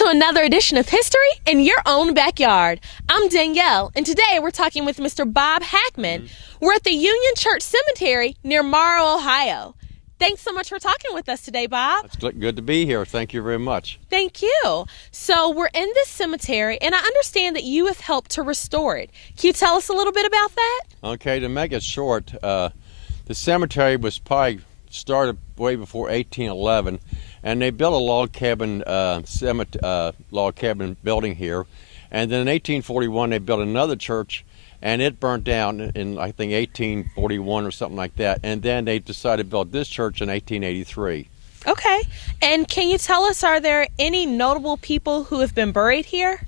to another edition of History in Your Own Backyard. I'm Danielle, and today we're talking with Mr. Bob Hackman. We're at the Union Church Cemetery near Morrow, Ohio. Thanks so much for talking with us today, Bob. It's good to be here. Thank you very much. Thank you. So we're in this cemetery, and I understand that you have helped to restore it. Can you tell us a little bit about that? Okay, to make it short, the cemetery was probably started way before 1811, and they built a log cabin building here. And then in 1841, they built another church, and it burnt down in, I think, 1841 or something like that. And then they decided to build this church in 1883. Okay. And can you tell us, are there any notable people who have been buried here?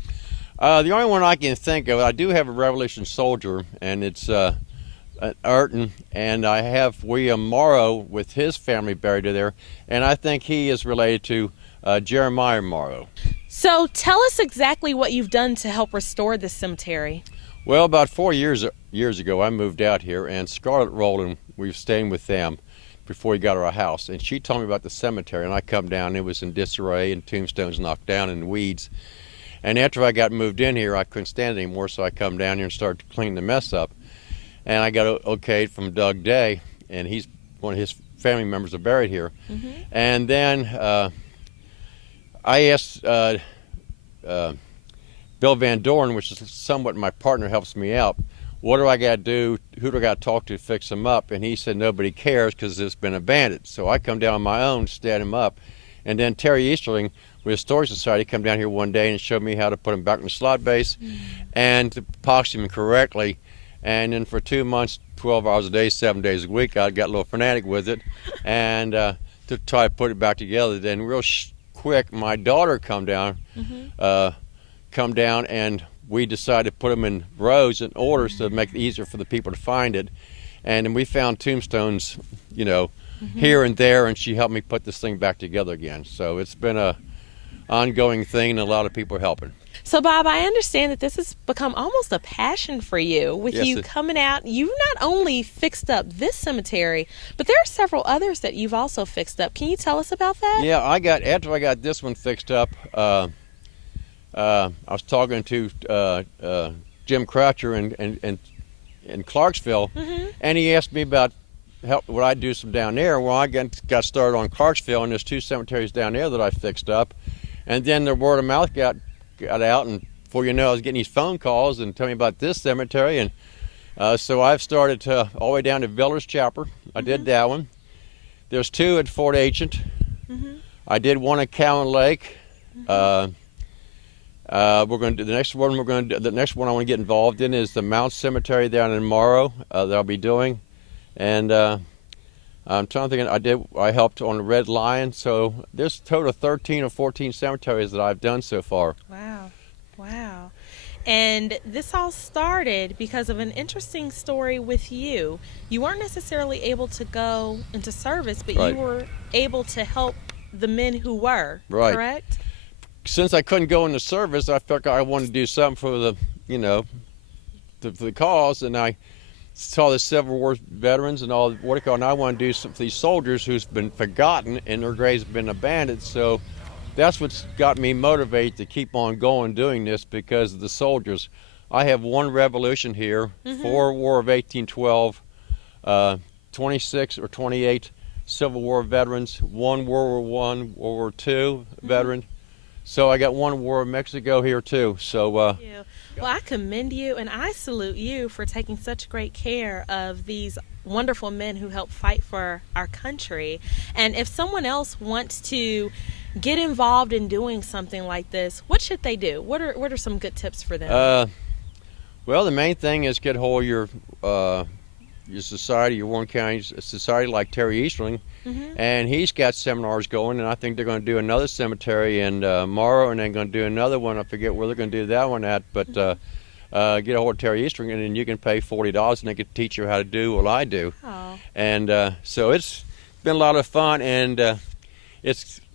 The only one I can think of, I do have a Revolution soldier, and it's Urton, and I have William Morrow with his family buried there, and I think he is related to Jeremiah Morrow. So tell us exactly what you've done to help restore this cemetery. Well, about 4 years ago, I moved out here, and Scarlett Rowland, we were staying with them before we got our house, and she told me about the cemetery, and I come down, and it was in disarray and tombstones knocked down and weeds. And after I got moved in here, I couldn't stand it anymore, so I come down here and started to clean the mess up. And I got okayed from Doug Day, and he's one of his family members are buried here. And then I asked Bill Van Doren, which is somewhat my partner, helps me out, what do I got to do, who do I got to talk to fix them up? And he said nobody cares because it's been abandoned. So I come down on my own, stand him up, and then Terry Easterling with Historic Society come down here one day and showed me how to put them back in the slot base and to epoxy them correctly. And then for 2 months, 12 hours a day, 7 days a week, I got a little fanatic with it, and to try to put it back together. Then real quick, my daughter come down, and we decided to put them in rows in order to make it easier for the people to find it. And then we found tombstones, you know, here and there, and she helped me put this thing back together again. So it's been a ongoing thing, and a lot of people are helping. So, Bob, I understand that this has become almost a passion for you. With you coming out, you've not only fixed up this cemetery, but there are several others that you've also fixed up. Can you tell us about that? Yeah, after I got this one fixed up, I was talking to Jim Croucher in Clarksville, and he asked me about would I do some down there. Well, I got started on Clarksville, and there's 2 cemeteries down there that I fixed up, and then the word of mouth got out, and before you know, I was getting these phone calls and telling me about this cemetery, and so I've started all the way down to Villers Chapter. I did that one. There's 2 at Fort Ancient. I did one at Cowan Lake. We're going to do the next one. The next one I want to get involved in is the Mount Cemetery down in Morrow that I'll be doing, and I'm trying to think. I helped on the Red Lion, so there's a total of 13 or 14 cemeteries that I've done so far. Wow. And this all started because of an interesting story with you. You weren't necessarily able to go into service, but you were able to help the men who were, correct? Since I couldn't go into service, I felt like I wanted to do something for the, for the cause, and I saw the Civil War veterans and all what it called, and I want to do something for these soldiers who's been forgotten and their graves have been abandoned. So that's what's got me motivated to keep on going doing this, because of the soldiers. I have 1 revolution here, 4 War of 1812, 26 or 28 Civil War veterans, 1 World War I, World War II veteran. So I got 1 War of Mexico here too. So well, I commend you, and I salute you for taking such great care of these wonderful men who help fight for our country. And if someone else wants to get involved in doing something like this, what should they do? What are some good tips for them? Well, the main thing is get hold of your society, your Warren County society, like Terry Easterling, and he's got seminars going, and I think they're going to do another cemetery in Morrow, and they're going to do another one. I forget where they're going to do that one at, but get a hold of Terry Easterling, and then you can pay $40, and they can teach you how to do what I do. And so it's been a lot of fun, and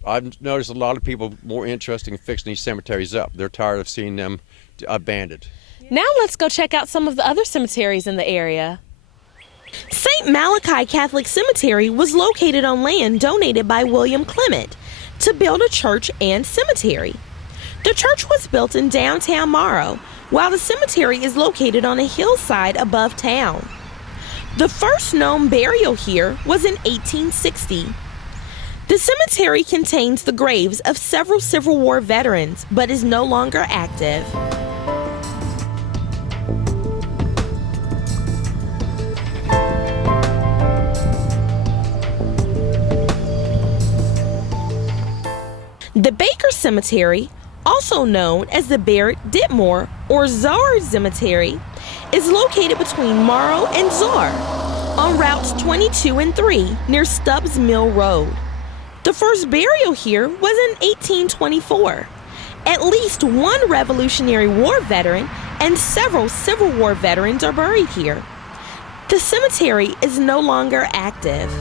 I've noticed a lot of people more interested in fixing these cemeteries up. They're tired of seeing them abandoned. Now let's go check out some of the other cemeteries in the area. St. Malachi Catholic Cemetery was located on land donated by William Clement to build a church and cemetery. The church was built in downtown Morrow, while the cemetery is located on a hillside above town. The first known burial here was in 1860. The cemetery contains the graves of several Civil War veterans, but is no longer active. The Baker Cemetery, also known as the Barrett Ditmore or Czar Cemetery, is located between Morrow and Czar on routes 22 and 3 near Stubbs Mill Road. The first burial here was in 1824. At least one Revolutionary War veteran and several Civil War veterans are buried here. The cemetery is no longer active.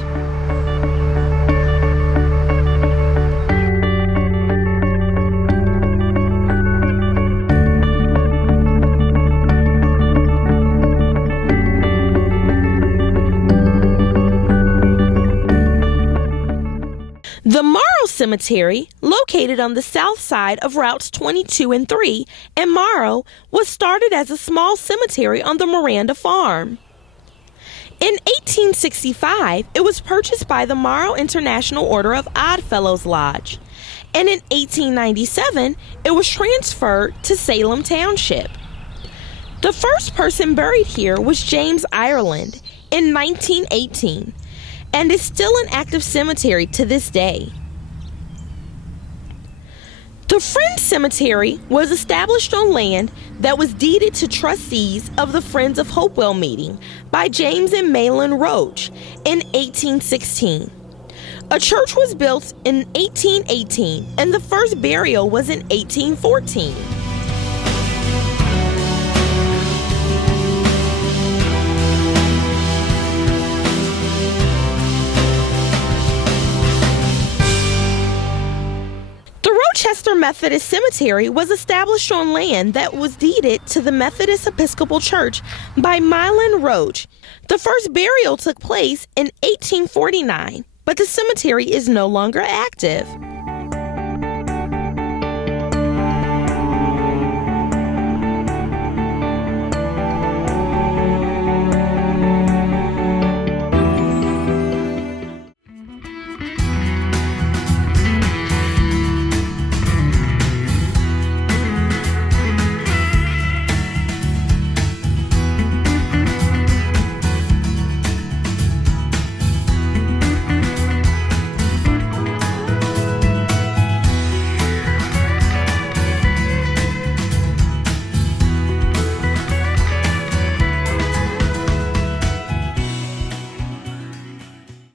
The Morrow Cemetery, located on the south side of routes 22 and 3 in Morrow, was started as a small cemetery on the Miranda farm. In 1865, it was purchased by the Morrow International Order of Oddfellows Lodge, and in 1897, it was transferred to Salem Township. The first person buried here was James Ireland in 1918, and is still an active cemetery to this day. The Friends Cemetery was established on land that was deeded to trustees of the Friends of Hopewell meeting by James and Malin Roach in 1816. A church was built in 1818, and the first burial was in 1814. Rochester Methodist Cemetery was established on land that was deeded to the Methodist Episcopal Church by Malin Roach. The first burial took place in 1849, but the cemetery is no longer active.